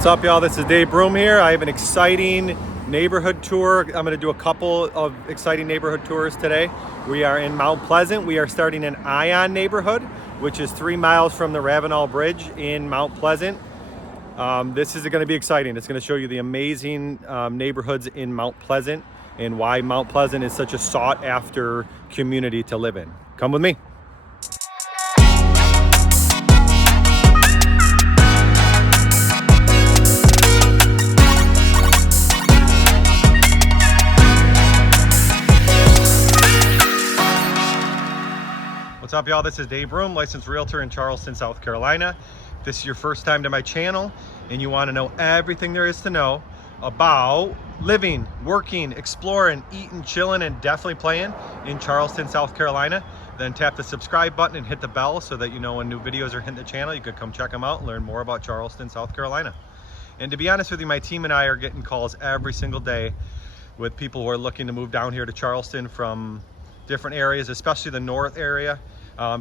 What's up, y'all? This is Dave Broom here. I have an exciting neighborhood tour. I'm going to do a couple of exciting neighborhood tours today. We are in Mount Pleasant. We are starting in Ion neighborhood, which is 3 miles from the Ravenel Bridge in Mount Pleasant. This is going to be exciting. It's going to show you the amazing neighborhoods in Mount Pleasant and why Mount Pleasant is such a sought after community to live in. Come with me. What's up, y'all? This is Dave Broom, licensed realtor in Charleston, South Carolina. If this is your first time to my channel and you want to know everything there is to know about living, working, exploring, eating, chilling, and definitely playing in Charleston, South Carolina, then tap the subscribe button and hit the bell so that you know when new videos are hitting the channel. You could come check them out and learn more about Charleston, South Carolina. And to be honest with you, my team and I are getting calls every single day with people who are looking to move down here to Charleston from different areas, especially the north area.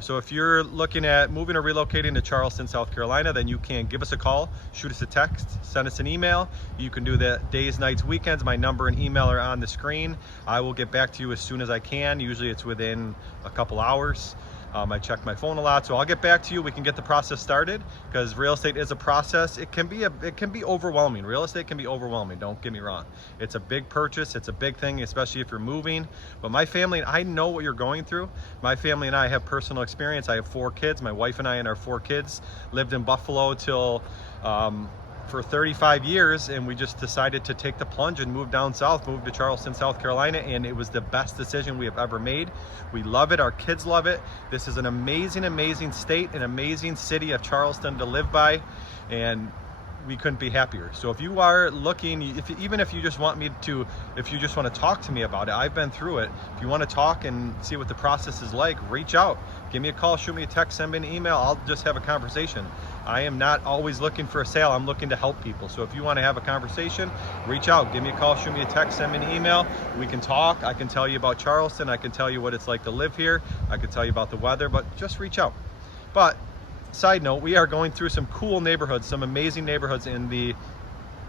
So if you're looking at moving or relocating to Charleston, South Carolina, then you can give us a call, shoot us a text, send us an email. You can do that days, nights, weekends. My number and email are on the screen. I will get back to you as soon as I can. Usually it's within a couple hours. I check my phone a lot, so I'll get back to you. We can get the process started because real estate is a process. It can be overwhelming. Real estate can be overwhelming. Don't get me wrong. It's a big purchase. It's a big thing, especially if you're moving. But my family, I know what you're going through. My family and I have personal experience. I have 4 kids. My wife and I and our 4 kids lived in Buffalo till for 35 years, and we just decided to take the plunge and move down south, move to Charleston, South Carolina, and it was the best decision we have ever made. We love it. Our kids love it. This is an amazing, amazing state, an amazing city of Charleston to live by, and we couldn't be happier. So if you are looking, even if you just want to talk to me about it, I've been through it. If you want to talk and see what the process is like, reach out, give me a call, shoot me a text, send me an email. I'll just have a conversation. I am not always looking for a sale. I'm looking to help people. So if you want to have a conversation, reach out, give me a call, shoot me a text, send me an email. We can talk. I can tell you about Charleston. I can tell you what it's like to live here. I can tell you about the weather, but just reach out. But side note, we are going through some cool neighborhoods, some amazing neighborhoods in the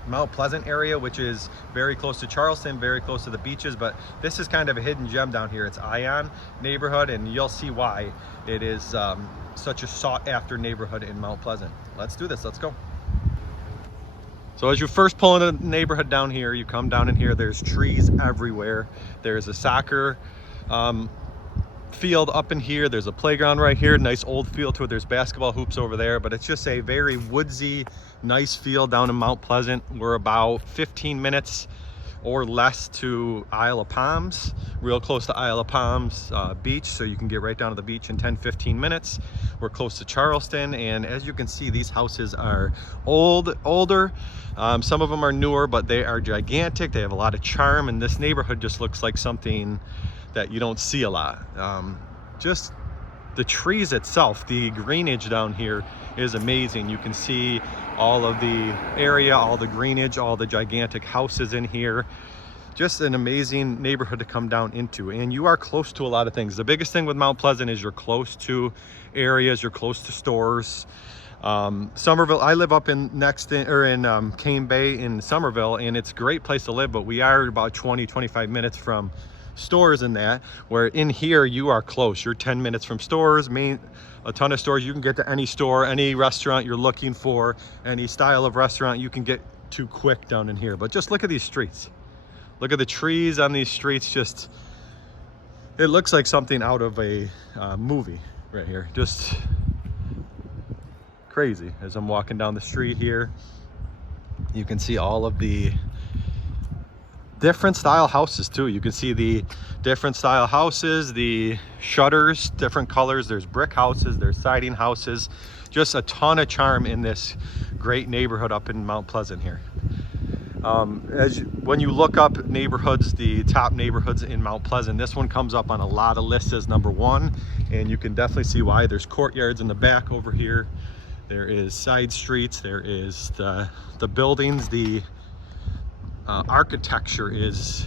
Mount Pleasant area, which is very close to Charleston, very close to the beaches, but this is kind of a hidden gem down here. It's Ion neighborhood, and you'll see why it is such a sought after neighborhood in Mount Pleasant. Let's do this. Let's go. So as you first pull in the neighborhood down here, you come down in here, there's trees everywhere. There's a soccer field up in here, there's a playground right here, nice old field to it, there's basketball hoops over there, but it's just a very woodsy, nice field down in Mount Pleasant. We're about 15 minutes or less to Isle of Palms, real close to Isle of Palms beach, so you can get right down to the beach in 10-15 minutes. We're close to Charleston, and as you can see, these houses are older. Some of them are newer, but they are gigantic. They have a lot of charm, and this neighborhood just looks like something that you don't see a lot. Just the trees itself, the greenage down here is amazing. You can see all of the area, all the greenage, all the gigantic houses in here. Just an amazing neighborhood to come down into, and you are close to a lot of things. The biggest thing with Mount Pleasant is you're close to areas, you're close to stores. Somerville, I live up in Cane Bay in Somerville, and it's a great place to live, but we are about 20-25 minutes from stores in that, where in here you are close. You're 10 minutes from stores, a ton of stores. You can get to any store, any restaurant you're looking for, any style of restaurant you can get to quick down in here. But just look at these streets. Look at the trees on these streets. Just, it looks like something out of a movie right here. Just crazy. As I'm walking down the street here, you can see all of the different style houses too. You can see the different style houses, the shutters, different colors. There's brick houses, there's siding houses. Just a ton of charm in this great neighborhood up in Mount Pleasant here. When you look up neighborhoods, the top neighborhoods in Mount Pleasant, this one comes up on a lot of lists as #1, and you can definitely see why. There's courtyards in the back over here. There is side streets. There is the buildings. The architecture is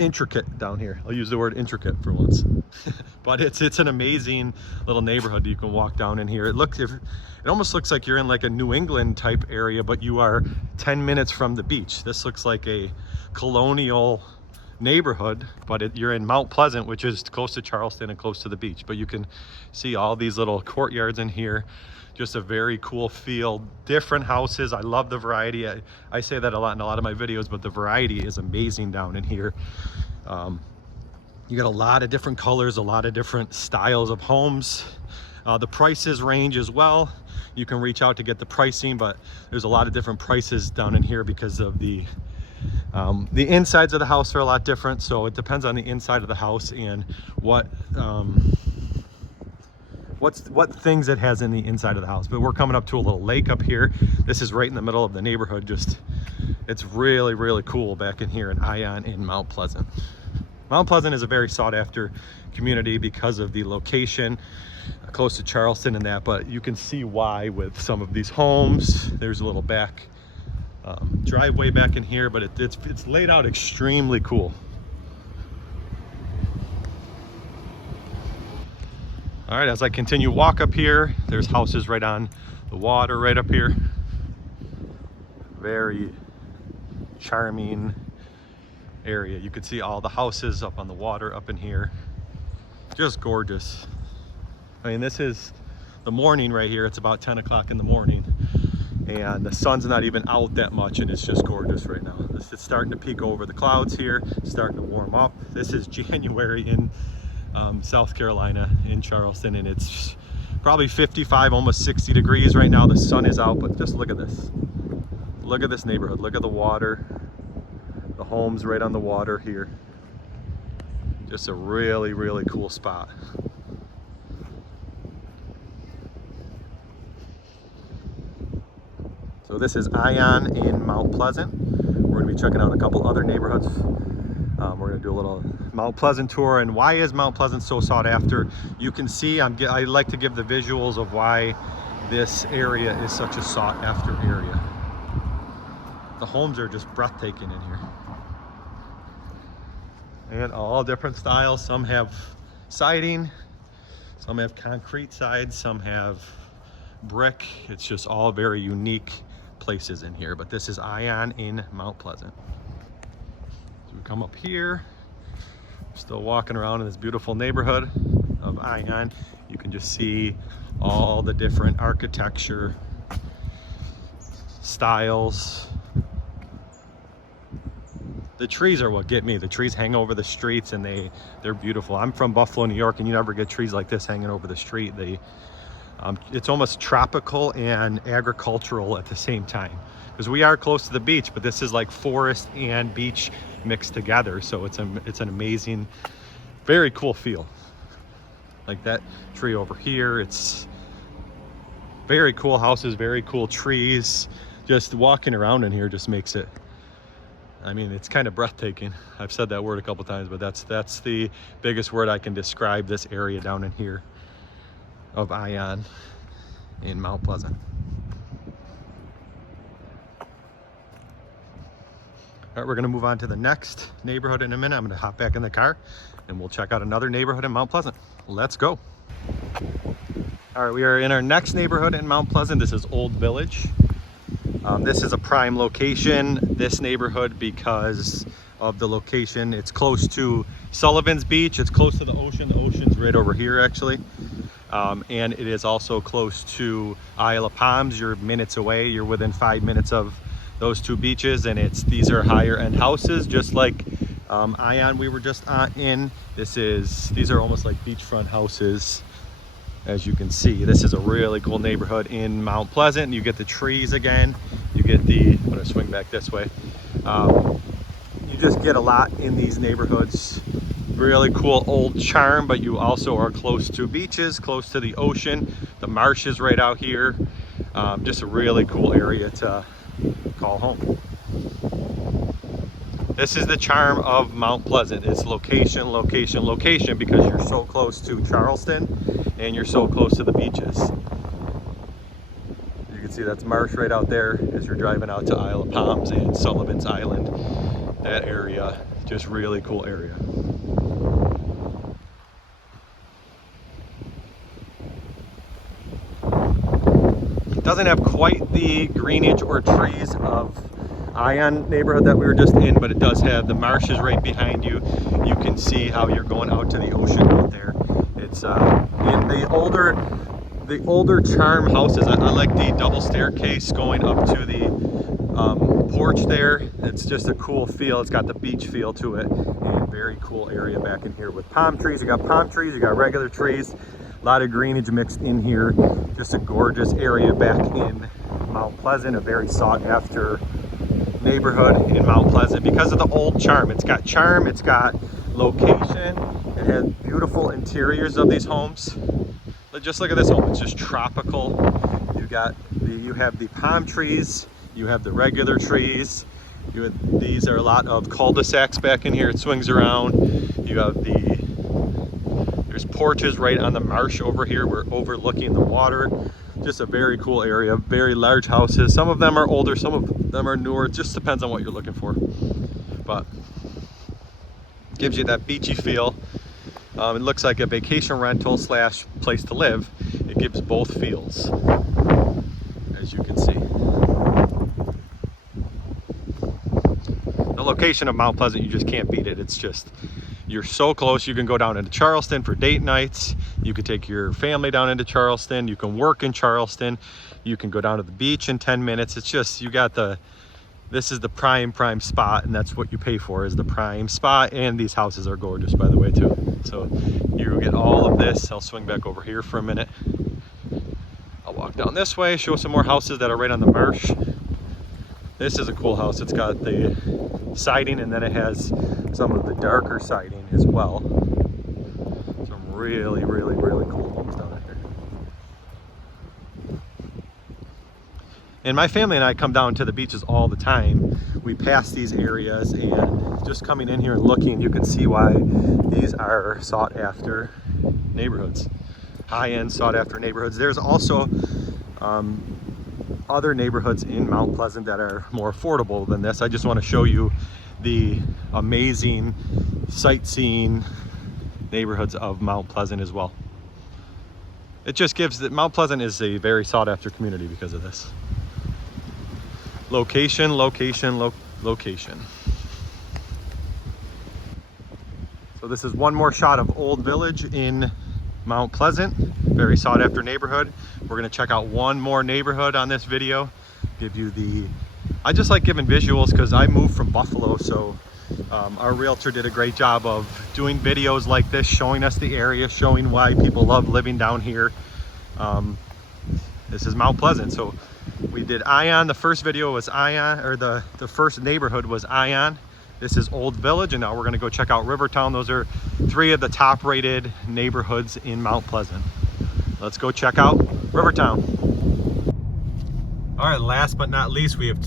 intricate down here. I'll use the word intricate for once. But it's an amazing little neighborhood. You can walk down in here. It almost looks like you're in like a New England type area, but you are 10 minutes from the beach. This looks like a colonial neighborhood, but you're in Mount Pleasant, which is close to Charleston and close to the beach. But you can see all these little courtyards in here. Just a very cool feel, different houses. I love the variety. I say that a lot in a lot of my videos, but the variety is amazing down in here. You got a lot of different colors, a lot of different styles of homes. The prices range as well. You can reach out to get the pricing, but there's a lot of different prices down in here because of the insides of the house are a lot different. So it depends on the inside of the house and what things it has in the inside of the house. But we're coming up to a little lake up here. This is right in the middle of the neighborhood. It's really, really cool back in here in Ion in Mount Pleasant. Mount Pleasant is a very sought after community because of the location, close to Charleston and that, but you can see why with some of these homes. There's a little back driveway back in here, but it's laid out extremely cool. All right, as I continue walk up here, there's houses right on the water right up here. Very charming area. You can see all the houses up on the water up in here. Just gorgeous. I mean, this is the morning right here. It's about 10 o'clock in the morning and the sun's not even out that much, and it's just gorgeous right now. It's starting to peek over the clouds here, starting to warm up. This is January in South Carolina in Charleston, and it's probably 55, almost 60 degrees right now. The sun is out, but just look at this. Look at this neighborhood. Look at the water. The homes right on the water here. Just a really, really cool spot. So this is Ion in Mount Pleasant. We're gonna be checking out a couple other neighborhoods. We're gonna do a little Mount Pleasant tour. And why is Mount Pleasant so sought after? You can see, I like to give the visuals of why this area is such a sought after area. The homes are just breathtaking in here. And all different styles. Some have siding, some have concrete sides, some have brick. It's just all very unique places in here. But this is Ion in Mount Pleasant. So we come up here, still walking around in this beautiful neighborhood of Ion. You can just see all the different architecture styles. The trees are what get me. The trees hang over the streets and they're beautiful. I'm from Buffalo, New York, and you never get trees like this hanging over the street. It's almost tropical and agricultural at the same time, because we are close to the beach, but this is like forest and beach mixed together. So it's an amazing, very cool feel. Like that tree over here, it's very cool houses, very cool trees. Just walking around in here just makes it, I mean, it's kind of breathtaking. I've said that word a couple times, but that's the biggest word I can describe this area down in here of Ion in Mount Pleasant. All right, we're gonna move on to the next neighborhood in a minute. I'm gonna hop back in the car and we'll check out another neighborhood in Mount Pleasant. Let's go. All right, we are in our next neighborhood in Mount Pleasant. This is Old Village. This is a prime location, this neighborhood, because of the location. It's close to Sullivan's Beach. It's close to the ocean. The ocean's right over here, actually. And it is also close to Isle of Palms. You're minutes away. You're within 5 minutes of those two beaches, and these are higher end houses, just like Ion we were just in. These are almost like beachfront houses. As you can see, this is a really cool neighborhood in Mount Pleasant. You get the trees again. You get I'm gonna swing back this way. You just get a lot in these neighborhoods. Really cool old charm, but you also are close to beaches, close to the ocean. The marsh is right out here. Just a really cool area to call home. This is the charm of Mount Pleasant. It's location, location, location, because you're so close to Charleston and you're so close to the beaches. You can see that's marsh right out there as you're driving out to Isle of Palms and Sullivan's Island. That area, just really cool area. doesn't have quite the greenage or trees of Ion neighborhood that we were just in, but it does have the marshes right behind you. You can see how you're going out to the ocean out there. It's in the older charm houses. I like the double staircase going up to the porch there. It's just a cool feel. It's got the beach feel to it, and very cool area back in here with palm trees. You got palm trees, you got regular trees, a lot of greenage mixed in here. Just a gorgeous area back in Mount Pleasant, a very sought after neighborhood in Mount Pleasant because of the old charm. It's got charm, it's got location, it has beautiful interiors of these homes. Just look at this home, it's just tropical. You have the palm trees, you have the regular trees, these are a lot of cul-de-sacs back in here. It swings around. You have there's porches right on the marsh over here. We're overlooking the water. Just a very cool area, very large houses. Some of them are older, some of them are newer. It just depends on what you're looking for, but gives you that beachy feel. It looks like a vacation rental slash place to live. It gives both feels, as you can see. The location of Mount Pleasant, you just can't beat it. It's just, you're so close. You can go down into Charleston for date nights. You can take your family down into Charleston. You can work in Charleston. You can go down to the beach in 10 minutes. It's just, this is the prime spot, and that's what you pay for, is the prime spot. And these houses are gorgeous, by the way, too. So you get all of this. I'll swing back over here for a minute. I'll walk down this way, show some more houses that are right on the marsh. This is a cool house. It's got the siding, and then it has some of the darker siding as well. Some really cool homes down there. And my family and I come down to the beaches all the time. We pass these areas, and just coming in here and looking, you can see why these are sought after neighborhoods. High-end sought after neighborhoods. There's also other neighborhoods in Mount Pleasant that are more affordable than this. I just want to show you the amazing sightseeing neighborhoods of Mount Pleasant as well. It just gives that Mount Pleasant is a very sought after community because of this. Location. So this is one more shot of Old Village in Mount Pleasant, very sought after neighborhood. We're gonna check out one more neighborhood on this video. I just like giving visuals because I moved from Buffalo, so our realtor did a great job of doing videos like this, showing us the area, showing why people love living down here. This is Mount Pleasant. So we did Ion. The first video was Ion, or the first neighborhood was Ion. This is Old Village, and now we're gonna go check out Rivertown. Those are 3 of the top rated neighborhoods in Mount Pleasant. Let's go check out Rivertown. All right, last but not least, we have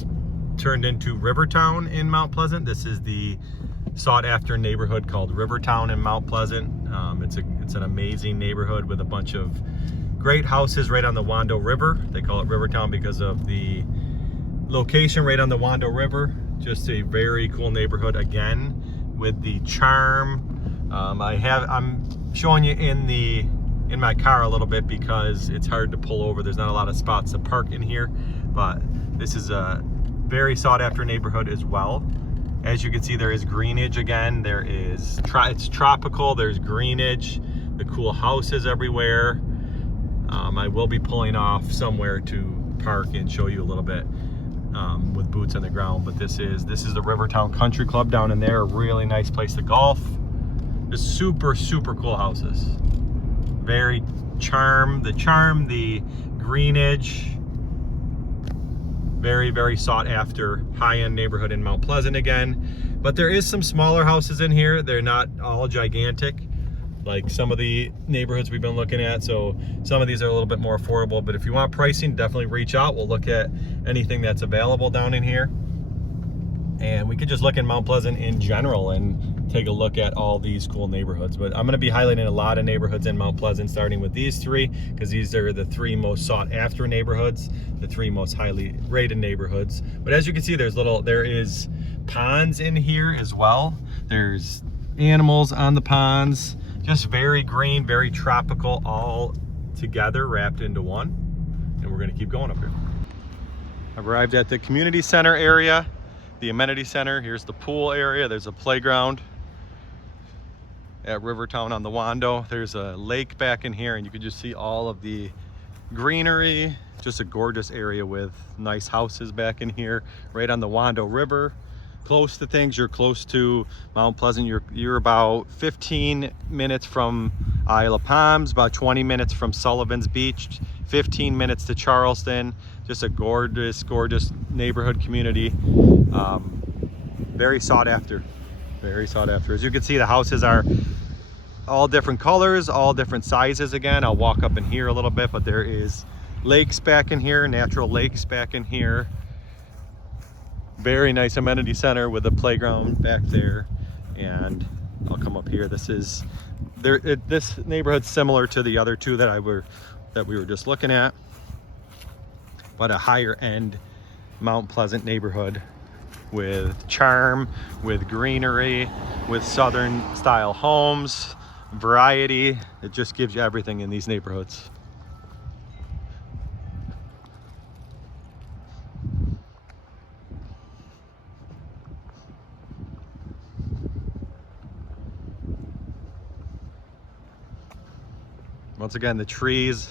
turned into Rivertown in Mount Pleasant. This is the sought after neighborhood called Rivertown in Mount Pleasant. It's an amazing neighborhood with a bunch of great houses right on the Wando River. They call it Rivertown because of the location right on the Wando River. Just a very cool neighborhood, again, with the charm. I'm showing you in my car a little bit because it's hard to pull over. There's not a lot of spots to park in here, but this is a very sought after neighborhood as well. As you can see, there is greenage again. It's tropical, there's greenage, the cool houses everywhere. I will be pulling off somewhere to park and show you a little bit with boots on the ground, but this is the Rivertown Country Club down in there. A really nice place to golf. Just super cool houses. The charm, the greenage. Very sought after high-end neighborhood in Mount Pleasant again. But there is some smaller houses in here. They're not all gigantic like some of the neighborhoods we've been looking at. So some of these are a little bit more affordable, but if you want pricing, definitely reach out. We'll look at anything that's available down in here. And we could just look in Mount Pleasant in general and take a look at all these cool neighborhoods. But I'm gonna be highlighting a lot of neighborhoods in Mount Pleasant, starting with these 3, because these are the 3 most sought after neighborhoods, the 3 most highly rated neighborhoods. But as you can see, there is ponds in here as well. There's animals on the ponds. Just very green, very tropical, all together wrapped into one. And we're gonna keep going up here. I've arrived at the community center area, the amenity center. Here's the pool area. There's a playground at Rivertown on the Wando. There's a lake back in here, and you can just see all of the greenery. Just a gorgeous area with nice houses back in here, right on the Wando River. Close to things, you're close to Mount Pleasant. You're about 15 minutes from Isle of Palms, about 20 minutes from Sullivan's Beach, 15 minutes to Charleston. Just a gorgeous, gorgeous neighborhood community. Very sought after, very sought after. As you can see, the houses are all different colors, all different sizes. Again, I'll walk up in here a little bit, but there is lakes back in here, natural lakes back in here. Very nice amenity center with a playground back there. And I'll come up here. This is this neighborhood's similar to the other two that we were just looking at, but a higher end Mount Pleasant neighborhood with charm, with greenery, with southern style homes, variety. It just gives you everything in these neighborhoods. Once again, the trees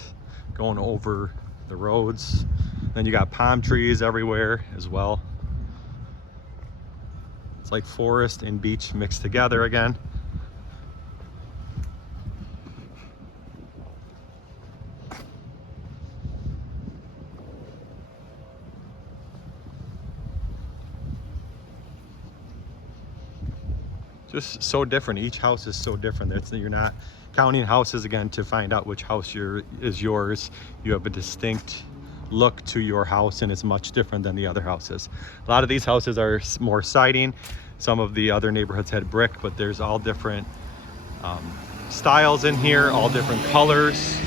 going over the roads. Then you got palm trees everywhere as well. It's like forest and beach mixed together again. Just so different. Each house is so different. You're not counting houses again to find out which house is yours. You have a distinct look to your house, and it's much different than the other houses. A lot of these houses are more siding. Some of the other neighborhoods had brick, but there's all different styles in here, all different colors.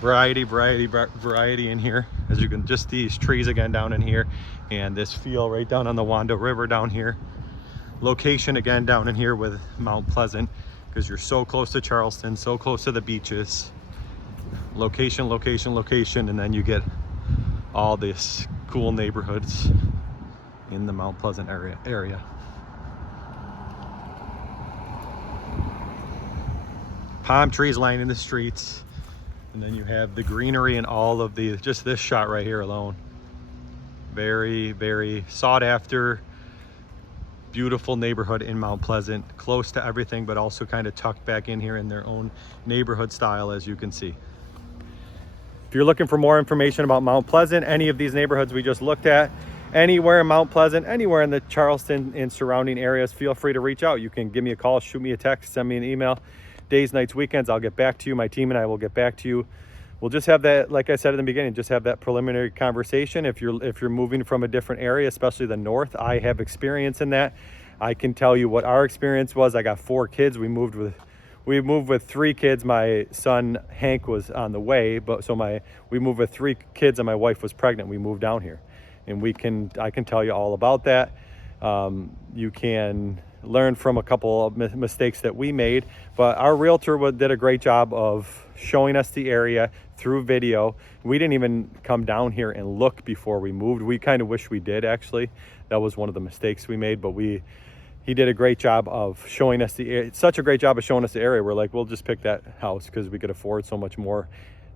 Variety in here. As you can, just these trees again down in here, and this feel right down on the Wando River down here. Location again down in here with Mount Pleasant, because you're so close to Charleston, so close to the beaches. Location, location, location, and then you get all this cool neighborhoods in the Mount Pleasant area. Palm trees lining the streets, and then you have the greenery and all of the, just this shot right here alone. Very, very sought after, beautiful neighborhood in Mount Pleasant, close to everything, but also kind of tucked back in here in their own neighborhood style, as you can see. If you're looking for more information about Mount Pleasant, any of these neighborhoods we just looked at, anywhere in Mount Pleasant, anywhere in the Charleston and surrounding areas, feel free to reach out. You can give me a call, shoot me a text, send me an email. Days, nights, weekends, I'll get back to you. My team and I will get back to you. We'll just have that, like I said in the beginning, just have that preliminary conversation. If you're moving from a different area, especially the north, I have experience in that. I can tell you what our experience was. I got 4 kids. We moved with 3 kids. My son Hank was on the way, but we moved with 3 kids, and my wife was pregnant. We moved down here, and I can tell you all about that. You can learn from a couple of mistakes that we made, but our realtor did a great job of showing us the area through video. We didn't even come down here and look before we moved. We kind of wish we did, actually. That was one of the mistakes we made, but he did a great job of showing us such a great job of showing us the area. We're like, we'll just pick that house because we could afford so much more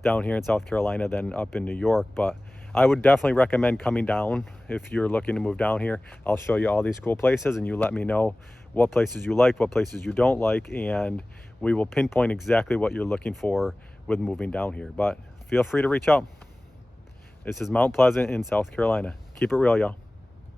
down here in South Carolina than up in New York. But I would definitely recommend coming down if you're looking to move down here. I'll show you all these cool places, and you let me know what places you like, what places you don't like, and we will pinpoint exactly what you're looking for with moving down here. But feel free to reach out. This is Mount Pleasant in South Carolina. Keep it real, y'all.